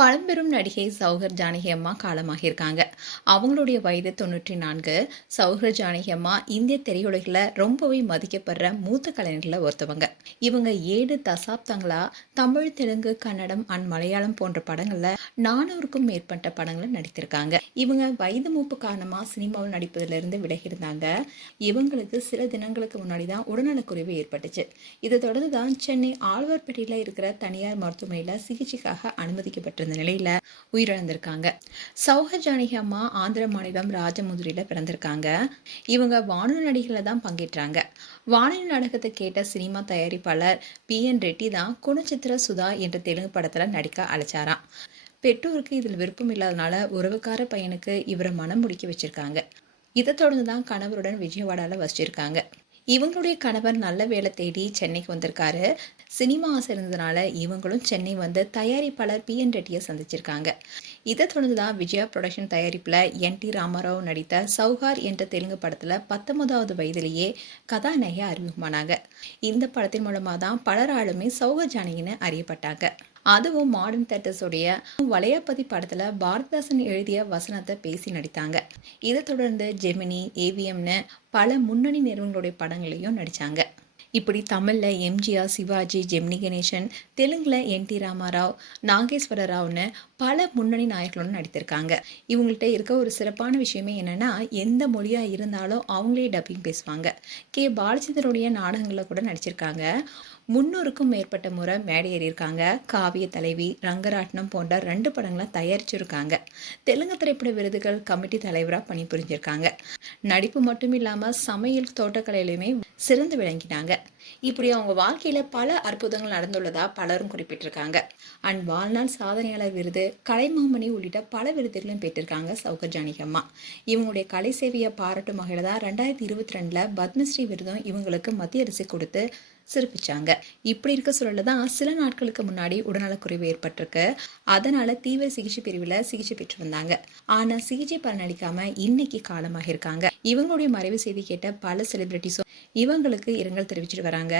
பழம்பெரும் நடிகை சௌகர் ஜானகி அம்மா காலமாகியிருக்காங்க. அவங்களுடைய வயது 94. சௌகர் ஜானகி அம்மா இந்திய திரையுலகில் ரொம்பவே மதிக்கப்படுற மூத்த கலைஞர்களில் ஒருத்தவங்க. இவங்க 7 தசாப்தங்களா தமிழ், தெலுங்கு, கன்னடம் அண்ட் மலையாளம் போன்ற படங்களில் 400க்கும் மேற்பட்ட படங்களில் நடித்திருக்காங்க. இவங்க வயது மூப்பு காரணமாக சினிமாவில் நடிப்பதிலிருந்து விலகியிருந்தாங்க. இவங்களுக்கு சில தினங்களுக்கு முன்னாடி தான் உடல்நலக்குறைவு ஏற்பட்டுச்சு. இதை தொடர்ந்து தான் சென்னை ஆழ்வார்பேட்டையில் இருக்கிற தனியார் மருத்துவமனையில் சிகிச்சைக்காக அனுமதிக்கப்பட்டிருந்த நிலையில உயிரிழந்திருக்காங்க. சௌகர் ஜானகி அம்மா ஆந்திர மாநிலம் ராஜமுந்திரியில பிறந்திருக்காங்க. இவங்க வானொலி நடிகையில தான் பங்கேற்றாங்க. வானொலி நாடகத்தை கேட்ட சினிமா தயாரிப்பாளர் PN ரெட்டி தான் குணச்சித்திர சுதா என்ற தெலுங்கு படத்துல நடிக்க அழைச்சாராம். பெற்றோருக்கு இதில் விருப்பம் இல்லாதனால உறவுக்கார பையனுக்கு இவரை மனம் முடிக்க வச்சிருக்காங்க. இதை தொடர்ந்து தான் கணவருடன் விஜயவாடால வசிச்சிருக்காங்க. இவங்களுடைய கணவர் நல்ல வேலை தேடி சென்னைக்கு வந்திருக்காரு. சினிமா ஆசை இருந்ததுனால இவங்களும் சென்னை வந்து தயாரிப்பாளர் PN ரெட்டியை சந்திச்சிருக்காங்க. இதை தொடர்ந்து தான் விஜயா புரொடக்ஷன் தயாரிப்பில் NT ராமாராவ் நடித்த சௌகார் என்ற தெலுங்கு படத்தில் 19வது வயதிலேயே கதாநாயகி அறிமுகமானாங்க. இந்த படத்தின் மூலமாக தான் பலராலுமே சௌகர் ஜானகின்னு அறியப்பட்டாங்க. அதுவும் மாடர்ன் தேட்டர்ஸோடைய வளையாபதி படத்துல பாரதிதாசன் எழுதிய வசனத்தை பேசி நடித்தாங்க. இதை தொடர்ந்து ஜெமினி, AVMன்னு பல முன்னணி நிறுவனங்களுடைய படங்களையும் நடிச்சாங்க. இப்படி தமிழ்ல MGR, சிவாஜி, ஜெமினி கணேசன், தெலுங்குல NT ராமாராவ், நாகேஸ்வர ராவ்னு பல முன்னணி நாயகர்களுடன் நடித்திருக்காங்க. இவங்கள்ட்ட இருக்க ஒரு சிறப்பான விஷயமே என்னன்னா, எந்த மொழியா இருந்தாலும் அவங்களே டப்பிங் பேசுவாங்க. பாலச்சந்தருடைய நாடகங்களில் கூட நடிச்சிருக்காங்க. 300க்கும் மேற்பட்ட முறை மேடை ஏறியிருக்காங்க. காவிய தலைவி, ரங்கராட்னம் போன்ற 2 படங்களை தயாரிச்சிருக்காங்க. தெலுங்கு திரைப்பட விருதுகள் கமிட்டி தலைவராக பணிபுரிஞ்சிருக்காங்க. நடிப்பு மட்டும் இல்லாமல் சமையல், தோட்டக்கலையிலுமே சிறந்து விளங்கினாங்க. இப்படி அவங்க வாழ்க்கையில பல அற்புதங்கள் நடந்துள்ளதா பலரும் குறிப்பிட்டிருக்காங்க. அண்ட் வாழ்நாள் சாதனையாளர் விருது, கலைமாமணி உள்ளிட்ட பல விருதுகளையும் பெற்றிருக்காங்க சௌகர் ஜானகி அம்மா. இவங்களுடைய கலை சேவையை பாராட்டும் வகையில் தான் 2022 பத்மஸ்ரீ விருதும் இவங்களுக்கு மத்திய அரசு கொடுத்து சிறப்பிச்சாங்க. இப்படி இருக்க சூழல்ல தான் சில நாட்களுக்கு முன்னாடி உடல்நலக்குறைவு ஏற்பட்டிருக்கு. அதனால தீவிர சிகிச்சை பிரிவில் சிகிச்சை பெற்று வந்தாங்க. ஆனா சிகிச்சை பலனளிக்காம இன்னைக்கு காலமாக இருக்காங்க. இவங்களுடைய மறைவு செய்தி கேட்ட பல செலிபிரிட்டிஸும் இவங்களுக்கு இரங்கல் தெரிவிச்சிட்டு வராங்க.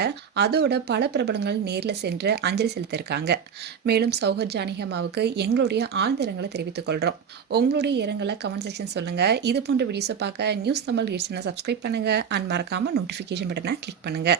அதோட பல பிரபலங்கள் நேர்ல சென்று அஞ்சலி செலுத்திருக்காங்க. மேலும் சௌகர் ஜானகி அம்மாவுக்கு எங்களுடைய ஆழ்ந்த இரங்கலை தெரிவித்துக் கொள்றோம். உங்களுடைய இரங்கலை கமெண்ட் செக்ஷன் சொல்லுங்க. இது போன்ற வீடியோஸை பார்க்க நியூஸ் தமிழ் ரீட்ஸ்னை சப்ஸ்கிரைப் பண்ணுங்க அண்ட் மறக்காம நோட்டிஃபிகேஷன் பட்டனை கிளிக் பண்ணுங்க.